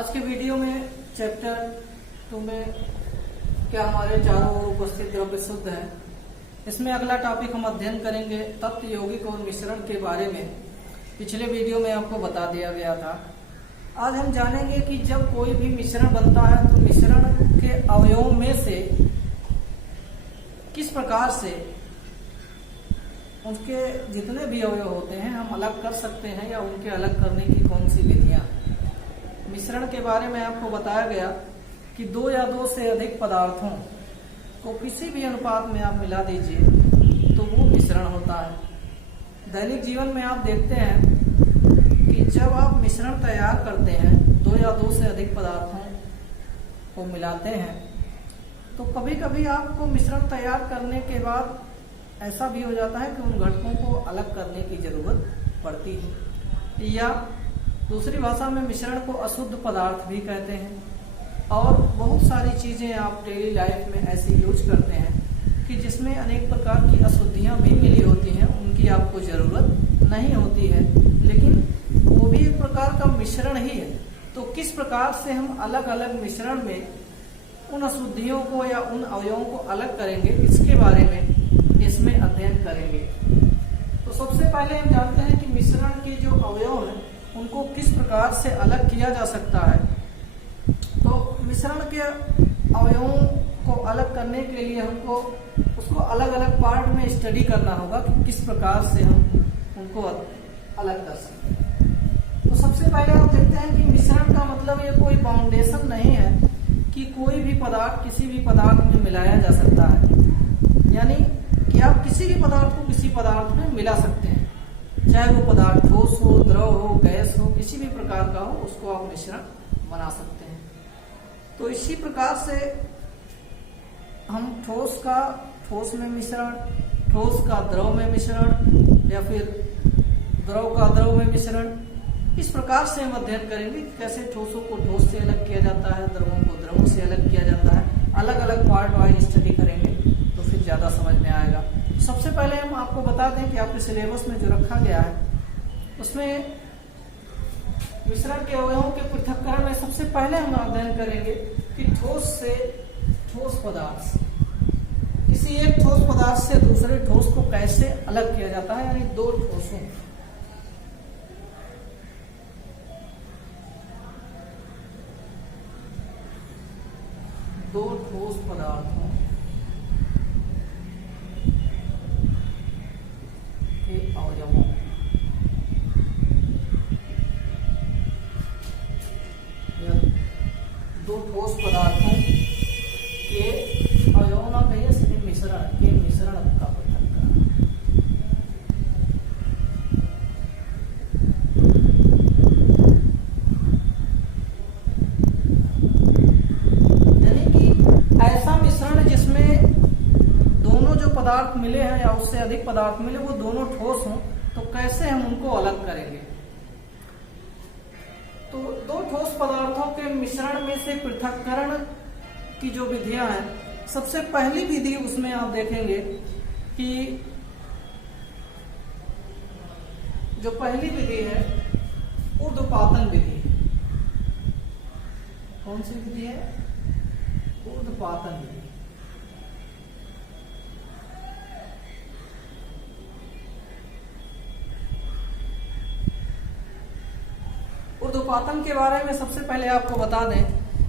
आज के वीडियो में चैप्टर 2 में क्या हमारे चारों ओर उपस्थित द्रव्य शुद्ध है, इसमें अगला टॉपिक हम अध्ययन करेंगे तप्त यौगिक और मिश्रण के बारे में। पिछले वीडियो में आपको बता दिया गया था। आज हम जानेंगे कि जब कोई भी मिश्रण बनता है तो मिश्रण के अवयवों में से किस प्रकार से उसके जितने भी अवयव होते हैं हम अलग कर सकते हैं या उनके अलग करने की कौन सी विधियां। मिश्रण के बारे में आपको बताया गया कि 2 या 2 से अधिक पदार्थों को किसी भी अनुपात में आप मिला दीजिए तो वो मिश्रण होता है। दैनिक जीवन में आप देखते हैं कि जब आप मिश्रण तैयार करते हैं 2 या 2 से अधिक पदार्थों को मिलाते हैं तो कभी कभी आपको मिश्रण तैयार करने के बाद ऐसा भी हो जाता है कि उन घटकों को अलग करने की जरूरत पड़ती है, या दूसरी भाषा में मिश्रण को अशुद्ध पदार्थ भी कहते हैं। और बहुत सारी चीजें आप डेली लाइफ में ऐसी यूज करते हैं कि जिसमें अनेक प्रकार की अशुद्धियां भी मिली होती हैं, उनकी आपको जरूरत नहीं होती है, लेकिन वो भी एक प्रकार का मिश्रण ही है। तो किस प्रकार से हम अलग अलग मिश्रण में उन अशुद्धियों को या उन अवयवों को अलग करेंगे, इसके बारे में इसमें अध्ययन करेंगे। तो सबसे पहले हम जानते हैं कि मिश्रण के जो अवयव हैं उनको किस प्रकार से अलग किया जा सकता है। तो मिश्रण के अवयवों को अलग करने के लिए हमको उसको अलग अलग पार्ट में स्टडी करना होगा कि किस प्रकार से हम उनको अलग कर सकते हैं। तो सबसे पहले आप देखते हैं कि मिश्रण का मतलब ये कोई बाउंडेशन नहीं है कि कोई भी पदार्थ किसी भी पदार्थ में मिलाया जा सकता है, यानी कि आप किसी भी पदार्थ को किसी पदार्थ में मिला सकते हैं, चाहे वो पदार्थ ठोस हो, द्रव हो, गैस हो, किसी भी प्रकार का हो, उसको आप मिश्रण बना सकते हैं। तो इसी प्रकार से हम ठोस में मिश्रण, ठोस का द्रव में मिश्रण, या फिर द्रव का द्रव में मिश्रण, इस प्रकार से हम अध्ययन करेंगे कैसे ठोसों को ठोस से अलग किया जाता है, द्रवों को द्रवों से अलग किया जाता है। अलग अलग पार्ट वाइज स्टडी करेंगे तो फिर ज्यादा समझ में आएगा। सबसे पहले हम आपको बता दें कि आपके सिलेबस में जो रखा गया है उसमें मिश्रण के अवयवों के पृथक्करण में सबसे पहले हम अध्ययन करेंगे कि ठोस से ठोस पदार्थ, किसी एक ठोस पदार्थ से दूसरे ठोस को कैसे अलग किया जाता है, यानी 2 ठोसों ठोस पदार्थों के अवयवों या 2 ठोस पदार्थों के अवयवों ना कहिए सिर्फ मिश्रण का पृथक्करण। यानी कि ऐसा मिश्रण जिसमें दोनों जो पदार्थ मिले हैं या उससे अधिक पदार्थ मिले वो दोनों ठोस हों, तो कैसे हम उनको अलग करेंगे। तो 2 ठोस पदार्थों के मिश्रण में से पृथक्करण की जो विधियां हैं, सबसे पहली विधि उसमें आप देखेंगे कि जो पहली विधि है ऊर्ध्वपातन विधि। कौन सी विधि है? ऊर्ध्वपातन विधि। ऊर्ध्वपातन के बारे में सबसे पहले आपको बता दें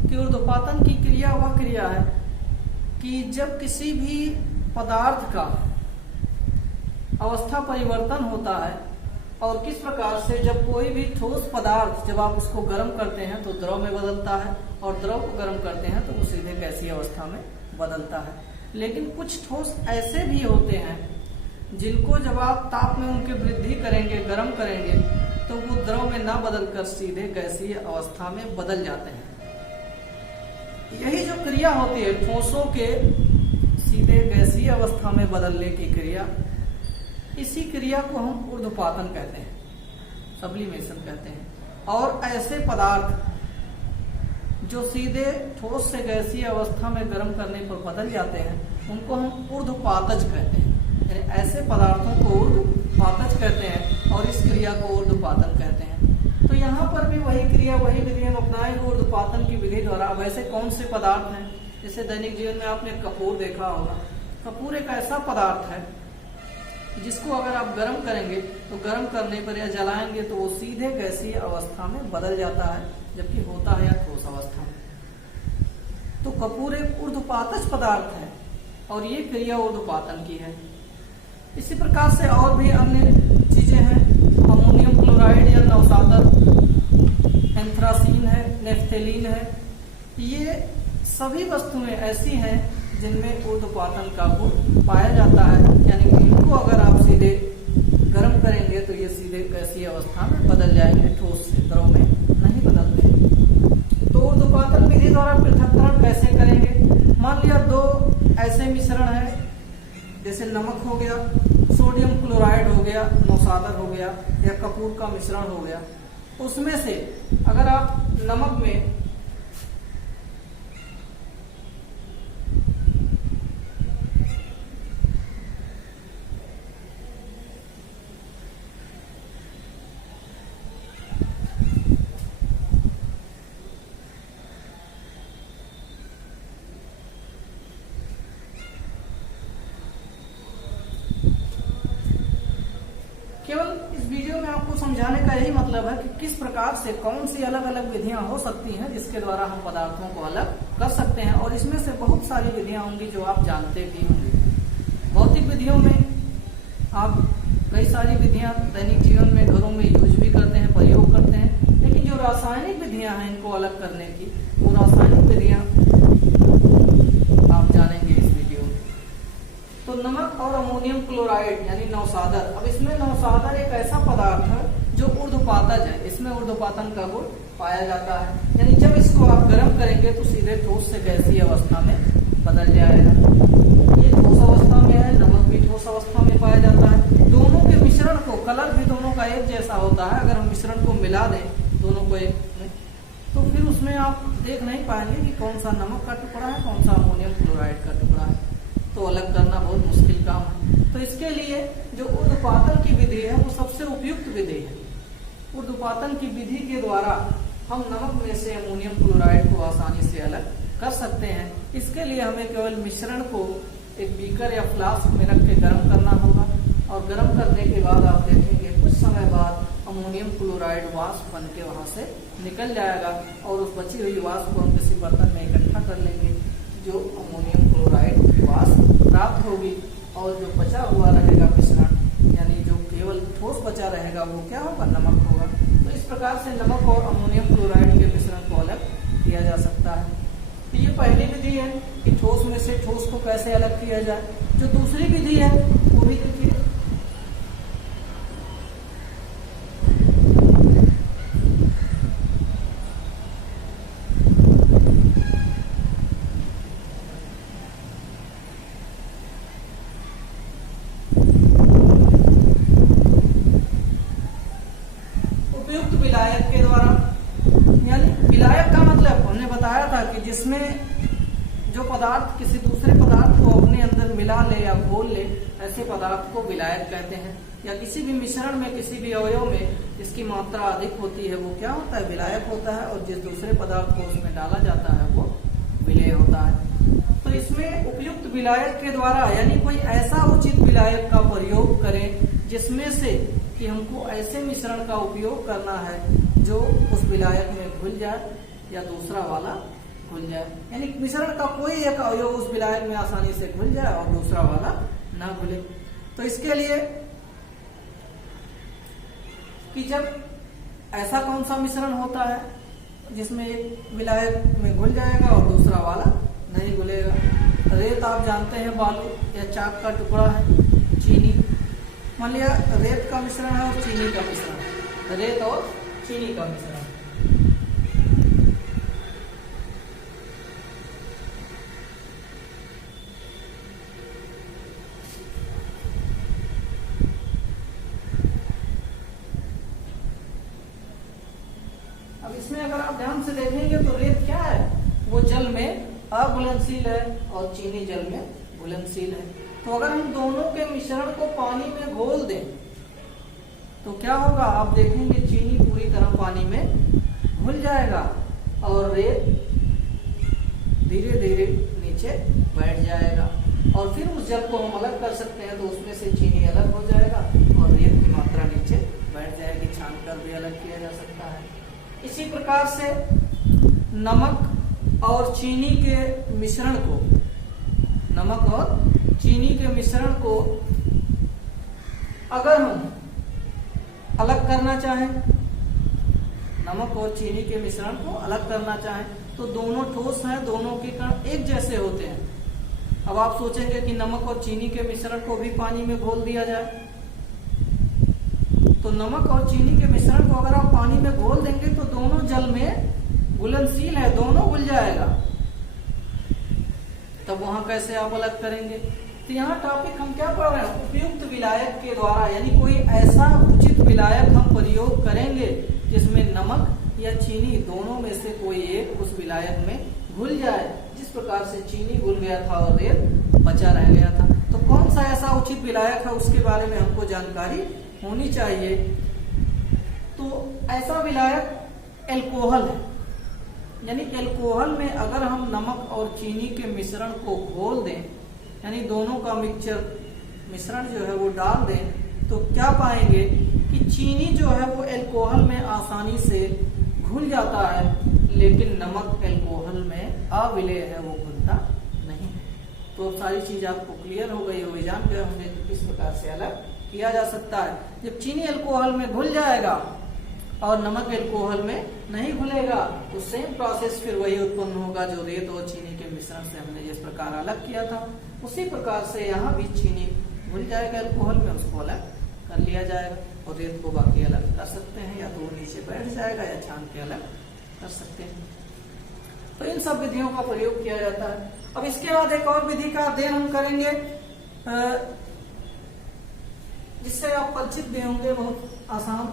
कि ऊर्ध्वपातन की क्रिया वह क्रिया है कि जब किसी भी पदार्थ का अवस्था परिवर्तन होता है, और किस प्रकार से जब कोई भी ठोस पदार्थ जब आप उसको गर्म करते हैं तो द्रव में बदलता है, और द्रव को गर्म करते हैं तो वो सीधे गैसीय अवस्था में बदलता है। लेकिन कुछ ठोस ऐसे भी होते हैं जिनको जब आप ताप में उनकी वृद्धि करेंगे, गर्म करेंगे, तो वो द्रव में ना बदलकर सीधे गैसीय अवस्था में बदल जाते हैं। यही जो क्रिया होती है ठोसों के सीधे गैसीय अवस्था में बदलने की क्रिया, इसी क्रिया को हम ऊर्ध्वपातन कहते हैं, सब्लिमेशन कहते हैं। और ऐसे पदार्थ जो सीधे ठोस से गैसीय अवस्था में गर्म करने पर बदल जाते हैं उनको हम ऊर्ध्वपातज कहते हैं। यानी ऐसे पदार्थों को ऊर्ध्वपातज कहते हैं और इस क्रिया को ऊर्ध्वपातन कहते हैं। तो यहाँ पर भी वही क्रिया वही विधि हम अपनाएंगे ऊर्ध्वपातन की विधि द्वारा। अब ऐसे कौन से पदार्थ हैं, जैसे दैनिक जीवन में आपने कपूर देखा होगा। कपूर एक ऐसा पदार्थ है जिसको अगर आप गर्म करेंगे तो गर्म करने पर या जलाएंगे तो वो सीधे गैसीय अवस्था में बदल जाता है, जबकि होता है या ठोस अवस्था में। तो कपूर एक ऊर्ध्वपातज पदार्थ है और ये क्रिया ऊर्ध्वपातन की है। इसी प्रकार से और भी अन्य चीजें हैं, अमोनियम क्लोराइड या नवसादर, एंथ्रासीन है, नेफ्थेलीन है। ये सभी वस्तुएं ऐसी हैं जिनमें ऊर्ध्वपातन का गुण पाया जाता है, यानी कि इनको अगर आप सीधे गर्म करेंगे तो ये सीधे गैसीय अवस्था में बदल जाएंगे, ठोस द्रव में नहीं बदलते। तो ऊर्ध्वपातन विधि द्वारा पृथक्करण कैसे करेंगे? मान लिया दो ऐसे मिश्रण है, जैसे नमक हो गया, सोडियम क्लोराइड हो गया, नौसादर हो गया या कपूर का मिश्रण हो गया। उसमें से अगर आप नमक में केवल इस वीडियो में आपको समझाने का यही मतलब है कि किस प्रकार से कौन सी अलग अलग विधियां हो सकती हैं जिसके द्वारा हम पदार्थों को अलग कर सकते हैं। और इसमें से बहुत सारी विधियां होंगी जो आप जानते भी होंगे। भौतिक विधियों में आप कई सारी विधियां दैनिक जीवन में घरों में यूज भी करते हैं, प्रयोग करते हैं। लेकिन जो रासायनिक विधियां हैं इनको अलग करने की, वो रासायनिक विधियां आप जानेंगे इस वीडियो में। तो नमक और अमोनियम क्लोराइड यानी नवसादर। अब इसमें नवसादर एक ऐसा पदार्थ है जो ऊर्ध्वपातज है, इसमें ऊर्ध्वपातन का गुण पाया जाता है। यानी जब इसको आप गर्म करेंगे तो सीधे ठोस से गैसीय अवस्था में बदल जाएगा। ये ठोस अवस्था में है, नमक भी ठोस अवस्था में पाया जाता है। दोनों के मिश्रण को, कलर भी दोनों का एक जैसा होता है। अगर हम मिश्रण को मिला दें दोनों को एक में, तो फिर उसमें आप देख नहीं पाएंगे कि कौन सा नमक का टुकड़ा है, कौन सा अमोनियम क्लोराइड का टुकड़ा है। तो अलग करना बहुत मुश्किल काम है। तो इसके लिए जो ऊर्ध्वपातन की विधि है वो सबसे उपयुक्त विधि है। ऊर्ध्वपातन की विधि के द्वारा हम नमक में से अमोनियम क्लोराइड को आसानी से अलग कर सकते हैं। इसके लिए हमें केवल मिश्रण को एक बीकर या फ्लास्क में रख के गर्म करना होगा, और गर्म करने के बाद आप देखेंगे कुछ समय बाद अमोनियम क्लोराइड वाष्प बन के वहां से निकल जाएगा, और उस बची हुई वाष्प को हम किसी बर्तन में इकट्ठा कर लेंगे, जो अमोनियम क्लोराइड वाष्प प्राप्त होगी। और जो बचा हुआ रहेगा मिश्रण, यानी जो केवल ठोस बचा रहेगा, वो क्या होगा? नमक होगा। तो इस प्रकार से नमक और अमोनियम क्लोराइड के मिश्रण को अलग किया जा सकता है। तो ये पहली विधि है कि ठोस में से ठोस को कैसे अलग किया जाए। जो दूसरी विधि है वो भी देखिए। उपयुक्त विलायक के द्वारा, यानी विलायक का मतलब हमने बताया था कि जिसमें जो पदार्थ किसी दूसरे पदार्थ को अपने अंदर मिला ले या घोल ले, ऐसे पदार्थ को विलायक कहते हैं। या किसी भी मिश्रण में, किसी भी अवयव में जिसकी मात्रा अधिक होती है वो क्या होता है? विलायक होता है। और जिस दूसरे पदार्थ को उसमें डाला जाता है वो विलेय होता है। तो इसमें उपयुक्त विलायक के द्वारा, यानी कोई ऐसा उचित विलायक का प्रयोग करें जिसमें से कि हमको ऐसे मिश्रण का उपयोग करना है जो उस विलायक में घुल जाए या दूसरा वाला घुल जाए। यानी मिश्रण का कोई एक अवयव उस विलायक में आसानी से घुल जाए और दूसरा वाला ना घुले। तो इसके लिए कि जब ऐसा कौन सा मिश्रण होता है जिसमें एक विलायक में घुल जाएगा और दूसरा वाला नहीं घुलेगा। रेत आप जानते हैं बालू या चाक का टुकड़ा है, चीनी। मान लिया रेत का मिश्रण है और चीनी का मिश्रण, रेत और चीनी का मिश्रण। अब इसमें अगर आप ध्यान से देखेंगे तो रेत क्या है? वो जल में अघुलनशील है और चीनी जल में घुलनशील है। तो अगर हम दोनों के मिश्रण को पानी में घोल दें तो क्या होगा? आप देखेंगे चीनी पूरी तरह पानी में घुल जाएगा और रेत धीरे धीरे नीचे बैठ जाएगा। और फिर उस जल को हम अलग कर सकते हैं, तो उसमें से चीनी अलग हो जाएगा और रेत की मात्रा नीचे बैठ जाएगी। छान कर भी अलग किया जा सकता है। इसी प्रकार से नमक और चीनी के मिश्रण को, नमक और चीनी के मिश्रण को अगर हम अलग करना चाहें, नमक और चीनी के मिश्रण को अलग करना चाहें, तो दोनों ठोस हैं, दोनों के कण एक जैसे होते हैं। अब आप सोचेंगे कि नमक और चीनी के मिश्रण को भी पानी में घोल दिया जाए, तो नमक और चीनी के मिश्रण को अगर आप पानी में घोल देंगे तो दोनों जल में घुलनशील है, दोनों घुल जाएगा। तब वहां कैसे आप अलग करेंगे? तो यहाँ टॉपिक हम क्या पढ़ रहे हैं? उपयुक्त विलायक के द्वारा, यानी कोई ऐसा उचित विलायक हम प्रयोग करेंगे जिसमें नमक या चीनी दोनों में से कोई एक उस विलायक में घुल जाए, जिस प्रकार से चीनी घुल गया था और रेत बचा रह गया था। तो कौन सा ऐसा उचित विलायक है उसके बारे में हमको जानकारी होनी चाहिए। तो ऐसा विलायक एल्कोहल है, यानी एल्कोहल में अगर हम नमक और चीनी के मिश्रण को घोल दें, यानी दोनों का मिश्रण जो है वो डाल दें, तो क्या पाएंगे कि चीनी जो है वो एल्कोहल में आसानी से घुल जाता है, लेकिन नमक एल्कोहल में अविलेय है, वो घुलता नहीं है। तो अब सारी चीज आपको क्लियर हो गई होगी, जान गए होंगे कि किस प्रकार से अलग किया जा सकता है। जब चीनी एल्कोहल में घुल जाएगा और नमक एल्कोहल में नहीं घुलेगा, तो सेम प्रोसेस फिर वही उत्पन्न होगा जो रेत और चीनी के मिश्रण से हमने जिस प्रकार अलग किया था, उसी प्रकार से यहाँ भी चीनी घुल जाएगा एल्कोहल में, उसको अलग कर लिया जाएगा और रेत को बाकी अलग कर सकते हैं, या तो वो नीचे बैठ जाएगा या छान के अलग कर सकते हैं। तो इन सब विधियों का प्रयोग किया जाता है। अब इसके बाद एक और विधि का अध्ययन हम करेंगे जिससे आप परिचित भी होंगे, बहुत आसान।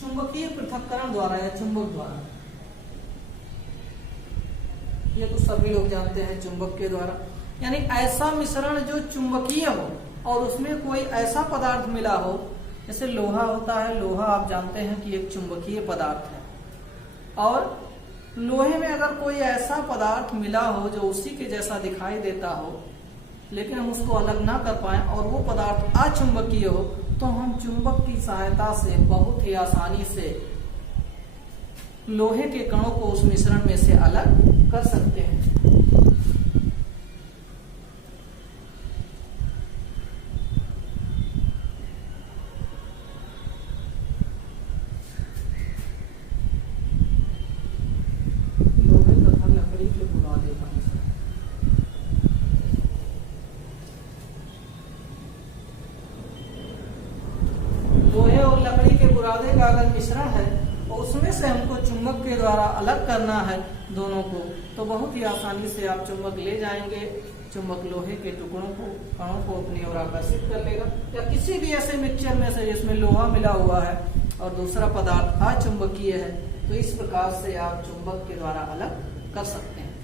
चुंबकीय पृथक्करण द्वारा या चुंबक द्वारा, ये तो सभी लोग जानते हैं, चुंबक के द्वारा, यानी ऐसा मिश्रण जो चुंबकीय हो और उसमें कोई ऐसा पदार्थ मिला हो, जैसे लोहा होता है। लोहा आप जानते हैं कि एक चुंबकीय पदार्थ है, और लोहे में अगर कोई ऐसा पदार्थ मिला हो जो उसी के जैसा दिखाई देता हो, लेकिन हम उसको अलग ना कर पाए और वो पदार्थ अचुंबकीय हो, तो हम चुंबक की सहायता से बहुत ही आसानी से लोहे के कणों को उस मिश्रण में से अलग कर सकते हैं। लोहे तथा लकड़ी के बुरादे का मिश्रण, लोहे और लकड़ी के बुरादे का अगर मिश्रण है और उसमें से हमको चुंबक के द्वारा अलग करना है दोनों को, तो बहुत ही आसानी से आप चुंबक ले जाएंगे। चुंबक लोहे के टुकड़ों को, कणों को अपनी ओर आकर्षित कर लेगा, या किसी भी ऐसे मिक्सचर में से जिसमें लोहा मिला हुआ है और दूसरा पदार्थ अचुंबकीय है, तो इस प्रकार से आप चुंबक के द्वारा अलग कर सकते हैं।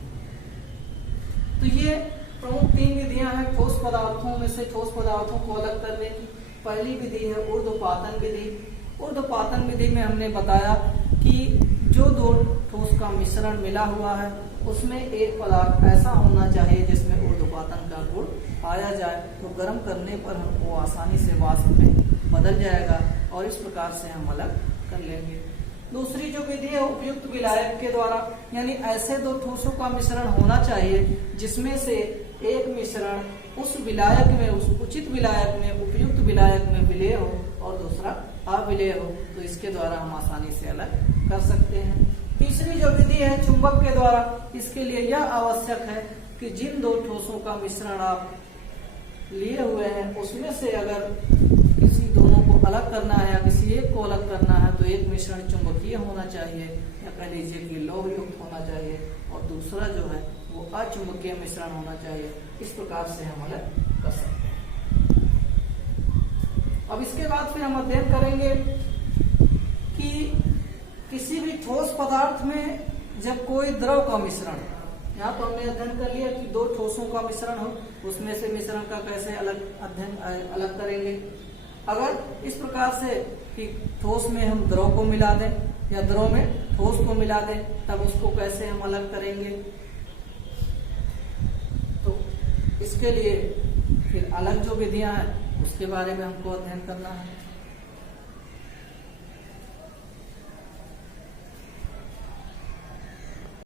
तो ये प्रमुख 3 विधियां हैं ठोस पदार्थों में से ठोस पदार्थों को अलग करने की। पहली विधि है ऊर्ध्वपातन विधि। ऊर्ध्वपातन विधि में हमने बताया कि जो दो ठोस का मिश्रण मिला हुआ है उसमें एक पदार्थ ऐसा होना चाहिए जिसमें ऊर्ध्वपातन का गुण पाया जाए, तो गर्म करने पर हमको आसानी से वाष्प में बदल जाएगा और इस प्रकार से हम अलग कर लेंगे। दूसरी जो विधि है उपयुक्त विलायक के द्वारा, यानी ऐसे दो ठोसों का मिश्रण होना चाहिए जिसमें से एक मिश्रण उस विलायक में, उस उचित विलायक में, उपयुक्त विलायक में विलेय हो और दूसरा अविलेय हो, तो इसके द्वारा हम आसानी से अलग कर सकते हैं। तीसरी जो विधि है चुंबक के द्वारा, इसके लिए यह आवश्यक है कि जिन दो ठोसों का मिश्रण आप लिए हुए हैं उसमें से अगर किसी दोनों को अलग करना है या किसी एक को अलग करना है, तो एक मिश्रण चुंबकीय होना चाहिए या कह लीजिए कि लौह युक्त होना चाहिए और दूसरा जो है वो अचुंबकीय मिश्रण होना चाहिए। इस प्रकार से हम अलग कर सकते हैं। अब इसके बाद फिर हम अध्ययन करेंगे कि किसी भी ठोस पदार्थ में जब कोई द्रव का मिश्रण यहाँ तो हमने अध्ययन कर लिया कि दो ठोसों का मिश्रण हो, उसमें से मिश्रण का कैसे अलग करेंगे। अगर इस प्रकार से कि ठोस में हम द्रव को मिला दें या द्रव में ठोस को मिला दें, तब उसको कैसे हम अलग करेंगे। तो इसके लिए फिर अलग जो विधियां हैं उसके बारे में हमको अध्ययन करना है।